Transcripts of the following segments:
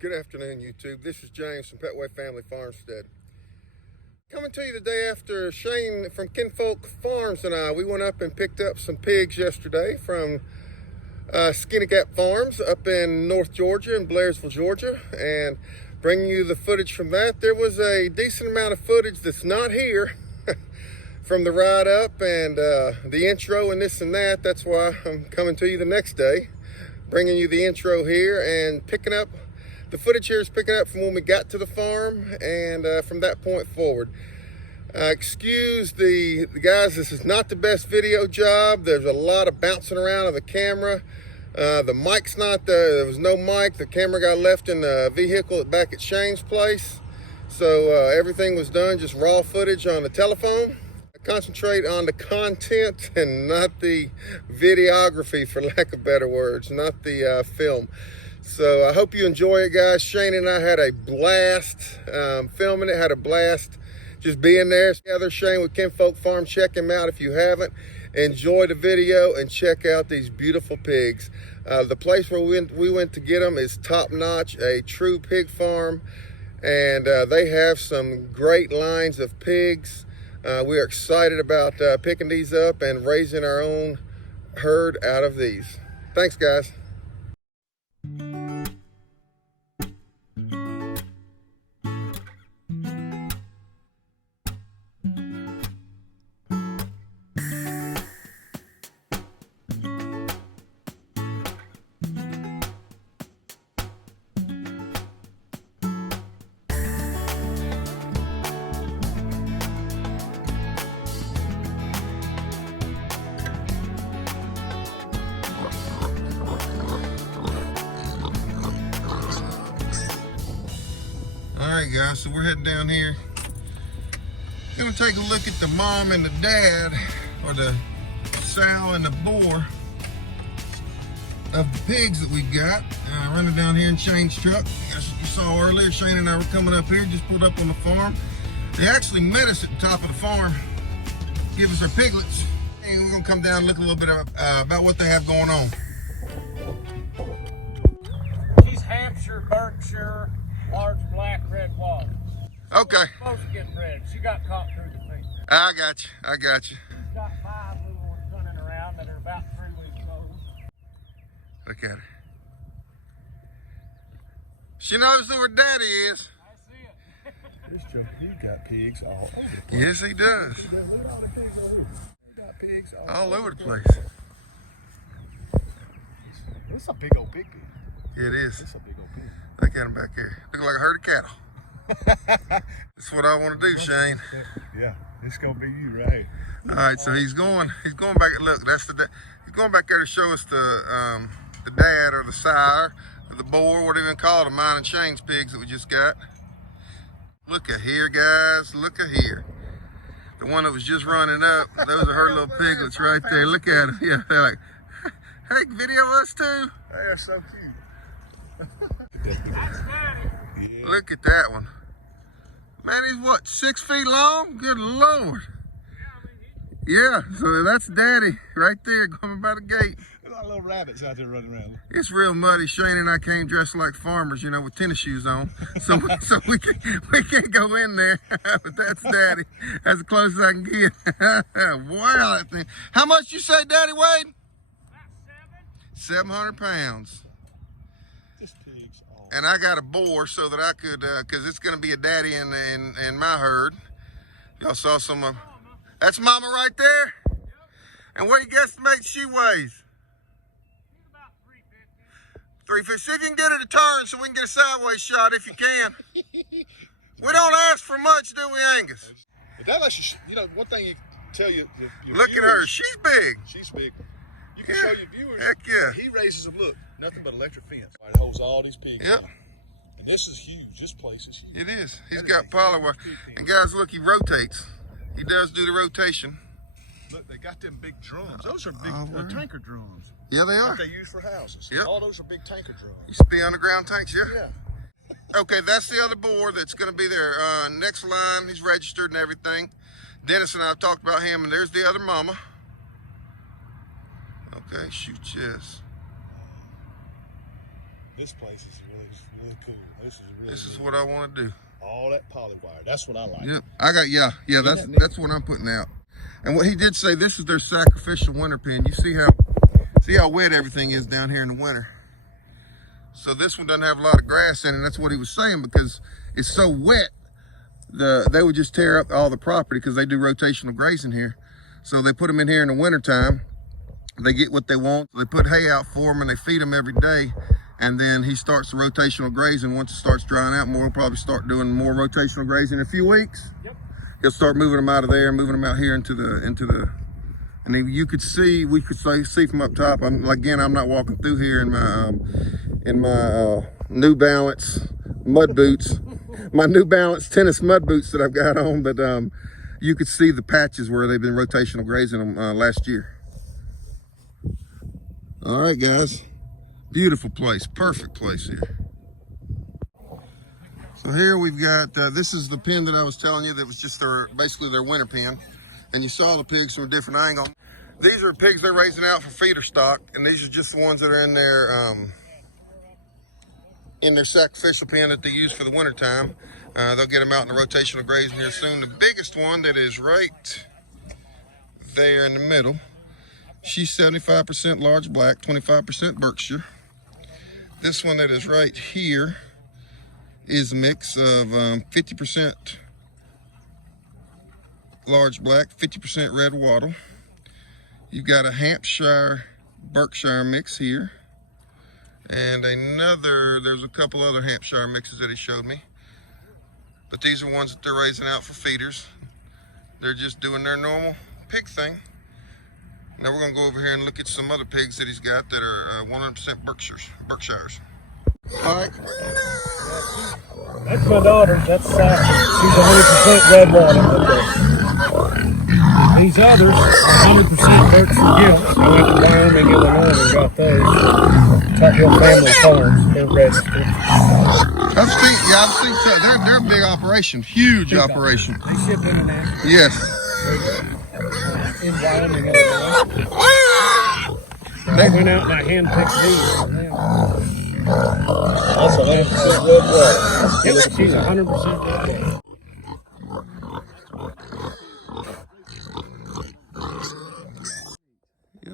Good afternoon, YouTube. This is James from Petway Family Farmstead. Coming to you today after Shane from Kinfolk Farms and I. We went up and picked up some pigs yesterday from Skinny Gap Farms up in North Georgia, in Blairsville, Georgia, and bringing you the footage from that. There was a decent amount of footage that's not here from the ride up and the intro and this and that. That's why I'm coming to you the next day, bringing you the intro here and picking up. The footage here is picking up from when we got to the farm and from that point forward. Excuse the guys, this is not the best video job. There's a lot of bouncing around of the camera. The mic's not there. There was no mic. The camera got left in the vehicle back at Shane's place. So everything was done, just raw footage on the telephone. I concentrate on the content and not the videography, for lack of better words, not the film. So I hope you enjoy it, guys. Shane and I had a blast filming it, had a blast just being there together. Shane with Kinfolk Farm, check him out if you haven't. Enjoy the video and check out these beautiful pigs. The place where we went to get them is top notch, a true pig farm, and they have some great lines of pigs. We are excited about picking these up and raising our own herd out of these. Thanks, guys. Alright guys, so we're heading down here. Gonna take a look at the mom and the dad, or the sow and the boar of the pigs that we got. Running down here in Shane's truck. As you saw earlier, Shane and I were coming up here, just pulled up on the farm. They actually met us at the top of the farm, give us our piglets. And we're gonna come down and look a little bit about what they have going on. She's Hampshire, Berkshire, large black red water. Okay. She's supposed to get bred. She got caught through the feet. I got you. She's got 5 little ones running around that are about 3 weeks old. Look at her. She knows who her daddy is. I see it. This junkie, he got pigs all over. Yes, he does. Look at all the pigs over here. He got pigs All over the place. This is a big old pig. It is. It's a big old pig. Look at him back there. Look like a herd of cattle. That's what I want to do, Shane. Yeah, it's gonna be you, right? All right, so he's going back. Look, that's he's going back there to show us the dad or the sire or the boar, whatever you call it, mine and Shane's pigs that we just got. Look at here, guys. Look at here. The one that was just running up. Those are her little piglets right there. Look at them. Yeah, they're like, hey, video us too. They're so cute. That's Daddy. Yeah. Look at that one. Man, he's what, 6 feet long? Good Lord. Yeah, so that's Daddy right there coming by the gate. There's a lot of little rabbits out there running around. It's real muddy. Shane and I came dressed like farmers, you know, with tennis shoes on. So we can't go in there. But that's Daddy. That's as close as I can get. Wow, that thing. How much you say Daddy weighed? About 700 pounds. This pig's all. And I got a boar so that I could, because it's going to be a daddy in my herd. Y'all saw some. That's Mama right there. Yep. And what do you guesstimate she weighs? She's about 350. 350. See if you can get her to turn so we can get a sideways shot if you can. We don't ask for much, do we, Angus? But that lets you know, one thing you tell your Look at her. She's big. She's big. You can Yeah. show your viewers. Heck yeah. He raises them. Look, nothing but electric fence. It holds all these pigs. Yep. in. And this is huge. This place is huge. It is. He's That is got a poly huge wire. pig pen. And guys, look, he rotates. He does do the rotation. Look, they got them big drums. Those are big Oh, really? tanker drums Yeah, they are. that they use for houses. Yep. All those are big tanker drums. Used to be underground tanks, yeah? Yeah. Okay, that's the other boar that's going to be there. Next line, he's registered and everything. Dennis and I have talked about him, and there's the other mama. Okay, shoot, yes. This place is really cool. This is what I want to do. All that poly wire. That's what I like. Yep, yeah. That's what I'm putting out. And what he did say, this is their sacrificial winter pen. You see how wet everything is down here in the winter. So this one doesn't have a lot of grass in it. That's what he was saying, because it's so wet. They would just tear up all the property, because they do rotational grazing here. So they put them in here in the wintertime. They get what they want. They put hay out for them and they feed them every day. And then he starts the rotational grazing. Once it starts drying out more, he'll probably start doing more rotational grazing in a few weeks. Yep. He'll start moving them out of there and moving them out here into the. And then we could see from up top. I'm not walking through here in my New Balance mud boots, my New Balance tennis mud boots that I've got on. But you could see the patches where they've been rotational grazing them last year. All right, guys. Beautiful place, perfect place here. So here we've got, this is the pen that I was telling you that was just basically their winter pen. And you saw the pigs from a different angle. These are pigs they're raising out for feeder stock, and these are just the ones that are in their sacrificial pen that they use for the winter time. They'll get them out in the rotational grazing here soon. The biggest one that is right there in the middle, she's 75% large black, 25% Berkshire. This one that is right here is a mix of 50% large black, 50% red wattle. You've got a Hampshire Berkshire mix here. And there's a couple other Hampshire mixes that he showed me. But these are ones that they're raising out for feeders. They're just doing their normal pig thing. Now we're gonna go over here and look at some other pigs that he's got that are 100% Berkshires. All right. That's my daughter. That's she's 100% red water. These others are 100% Berkshire Gilts. I went to Wyoming, Illinois, and got those. Kinfolk Family Farms. They're registered. I've seen they're a big operation, huge operation. They ship international. Yes. In Wyoming, Illinois. I went out and I handpicked these. That's 100% red water. Yep, she's 100% red water.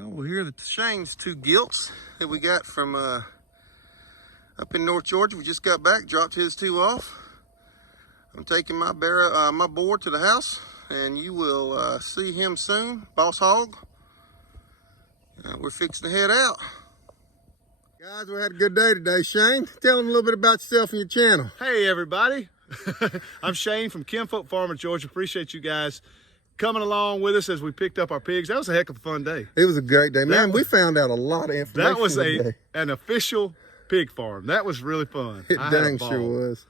Well, here are Shane's two gilts that we got from up in North Georgia. We just got back, dropped his two off. I'm taking my board to the house, and you will see him soon. Boss Hog. We're fixing to head out. Guys, we had a good day today. Shane, tell them a little bit about yourself and your channel. Hey, everybody. I'm Shane from Kinfolk Farm of Georgia. Appreciate you guys coming along with us as we picked up our pigs. That was a heck of a fun day. It was a great day. Man, we found out a lot of information. That was an official pig farm. That was really fun. It dang sure was.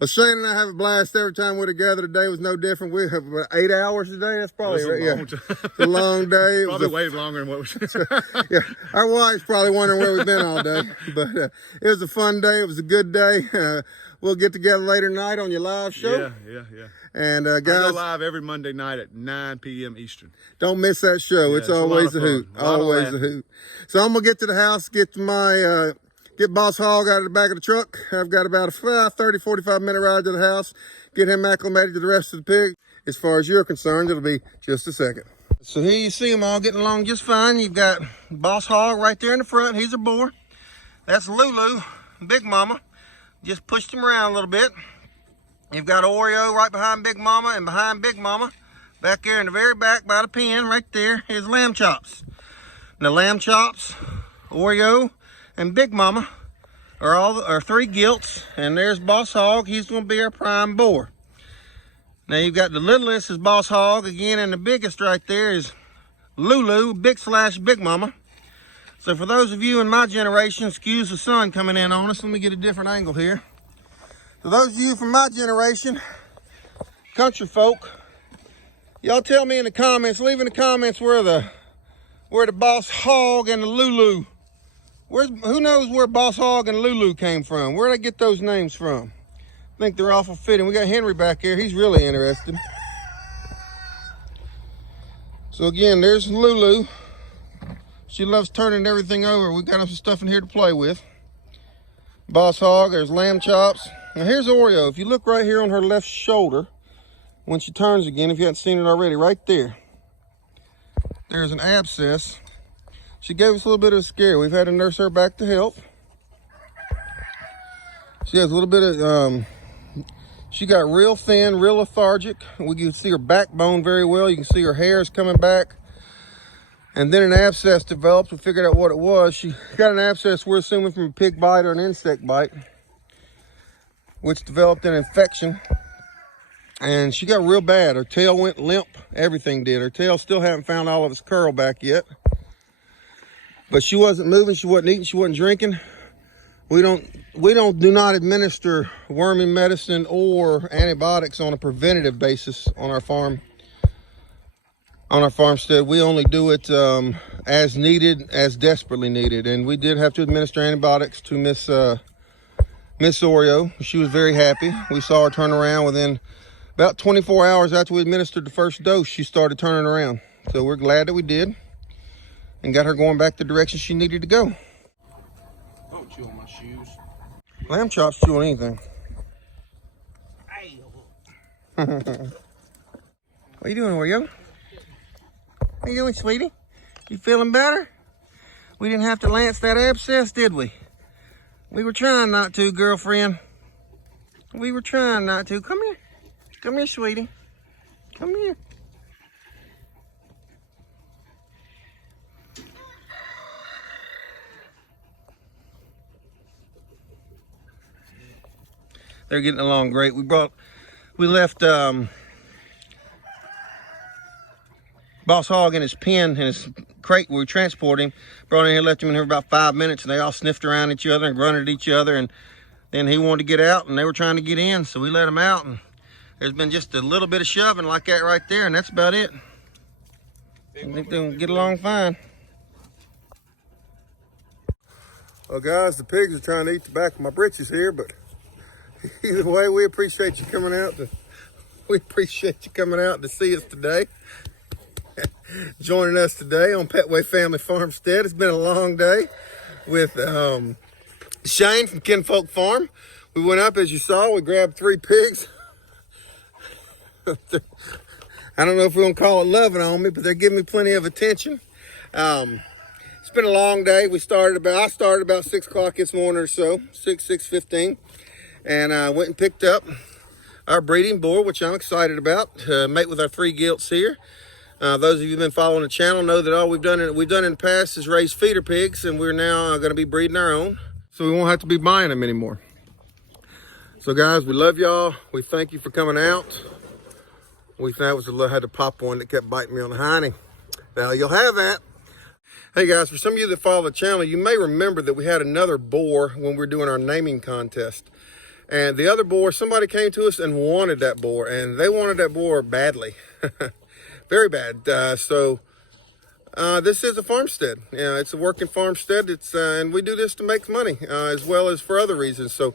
Well, Shane and I have a blast every time we're together. Today was no different. We have 8 hours today. That's probably right. It's a long day. Probably way longer than what we yeah, our wife's probably wondering where we've been all day. But it was a fun day. It was a good day. We'll get together later tonight on your live show. Yeah. And I guys, go live every Monday night at 9 p.m. Eastern. Don't miss that show. Yeah, it's always a hoot. Always a hoot. So I'm gonna get to the house, get Boss Hog out of the back of the truck. I've got about a 30, 45 minute ride to the house. Get him acclimated to the rest of the pig. As far as you're concerned, it'll be just a second. So here you see them all getting along just fine. You've got Boss Hog right there in the front. He's a boar. That's Lulu, Big Mama. Just pushed him around a little bit. You've got Oreo right behind Big Mama, and behind Big Mama, back there in the very back by the pen, right there, is Lamb Chops. Now Lamb Chops, Oreo, and Big Mama are three gilts, and there's Boss Hog. He's going to be our prime boar. Now you've got the littlest is Boss Hog again, and the biggest right there is Lulu, Big Mama. So for those of you in my generation, excuse the sun coming in on us. Let me get a different angle here. For those of you from my generation, country folk, y'all tell me in the comments, leave in the comments where the Boss Hog and the Lulu, who knows where Boss Hog and Lulu came from? Where'd I get those names from? I think they're awful fitting. We got Henry back here. He's really interested. So again, there's Lulu. She loves turning everything over. We got some stuff in here to play with. Boss Hog, there's lamb chops. Now here's Oreo. If you look right here on her left shoulder, when she turns again, if you haven't seen it already, right there, there's an abscess. She gave us a little bit of a scare. We've had to nurse her back to health. She has a little bit of, she got real thin, real lethargic. We can see her backbone very well. You can see her hair is coming back. And then an abscess developed. We figured out what it was. She got an abscess, we're assuming, from a pig bite or an insect bite, which developed an infection. And she got real bad. Her tail went limp. Everything did. Her tail still haven't found all of its curl back yet. But she wasn't moving. She wasn't eating. She wasn't drinking. We do not administer worming medicine or antibiotics on a preventative basis on our farm. On our farmstead, we only do it as needed, as desperately needed. And we did have to administer antibiotics to Miss Oreo. She was very happy. We saw her turn around within about 24 hours after we administered the first dose. She started turning around. So we're glad that we did and got her going back the direction she needed to go. Don't chew on my shoes. Lamb chops chew on anything. What are you doing, Oreo? How you doing, sweetie? You feeling better? We didn't have to lance that abscess, did we? We were trying not to, girlfriend. We were trying not to. Come here. Come here, sweetie. Come here. They're getting along great. We left Boss Hog in his pen, in his crate we were transporting. Brought in here, left him in here about 5 minutes, and they all sniffed around at each other and grunted at each other. And then he wanted to get out, and they were trying to get in, so we let him out. And there's been just a little bit of shoving like that right there, and that's about it. I think they'll get along fine. Well, guys, the pigs are trying to eat the back of my britches here, but either way, we appreciate you coming out to see us today. Joining us today on Petway Family Farmstead. It's been a long day with Shane from Kinfolk Farm. We went up, as you saw, we grabbed 3 pigs. I don't know if we're gonna call it loving on me, but they're giving me plenty of attention. It's been a long day. I started about 6 o'clock this morning or so, 6:15, and I went and picked up our breeding boar, which I'm excited about. Mate with our 3 gilts here. Those of you who've been following the channel know that all we've done in the past is raise feeder pigs, and we're now going to be breeding our own, so we won't have to be buying them anymore. So guys, we love y'all. We thank you for coming out. We thought I had to pop one that kept biting me on the hiney. Now you'll have that. Hey guys, for some of you that follow the channel, you may remember that we had another boar when we were doing our naming contest. And the other boar, somebody came to us and wanted that boar, and they wanted that boar badly. Very bad. This is a farmstead. It's a working farmstead. And we do this to make money as well as for other reasons. So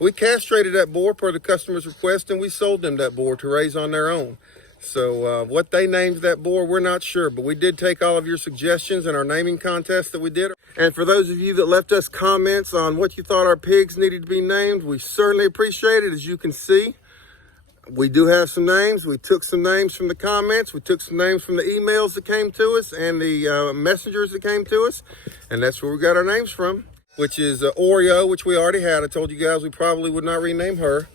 we castrated that boar per the customer's request, and we sold them that boar to raise on their own. So what they named that boar, we're not sure, but we did take all of your suggestions in our naming contest that we did. And for those of you that left us comments on what you thought our pigs needed to be named, we certainly appreciate it. As you can see, we do have some names. We took some names from the comments. We took some names from the emails that came to us and the messengers that came to us. And that's where we got our names from, which is Oreo, which we already had. I told you guys we probably would not rename her.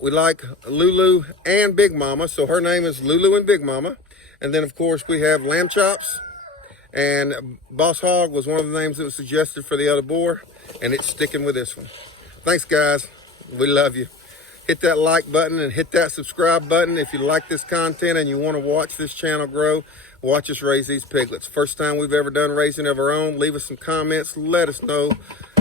We like Lulu and Big Mama, so her name is Lulu and Big Mama. And then, of course, we have Lamb Chops. And Boss Hog was one of the names that was suggested for the other boar, and it's sticking with this one. Thanks, guys. We love you. Hit that like button and hit that subscribe button if you like this content and you want to watch this channel grow. Watch us raise these piglets. First time we've ever done raising of our own. Leave us some comments. Let us know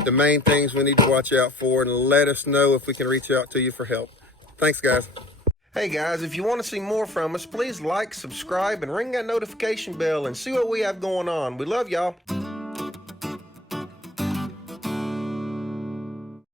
the main things we need to watch out for, and let us know if we can reach out to you for help. Thanks, guys. Hey guys, if you want to see more from us, please like, subscribe, and ring that notification bell and see what we have going on. We love y'all.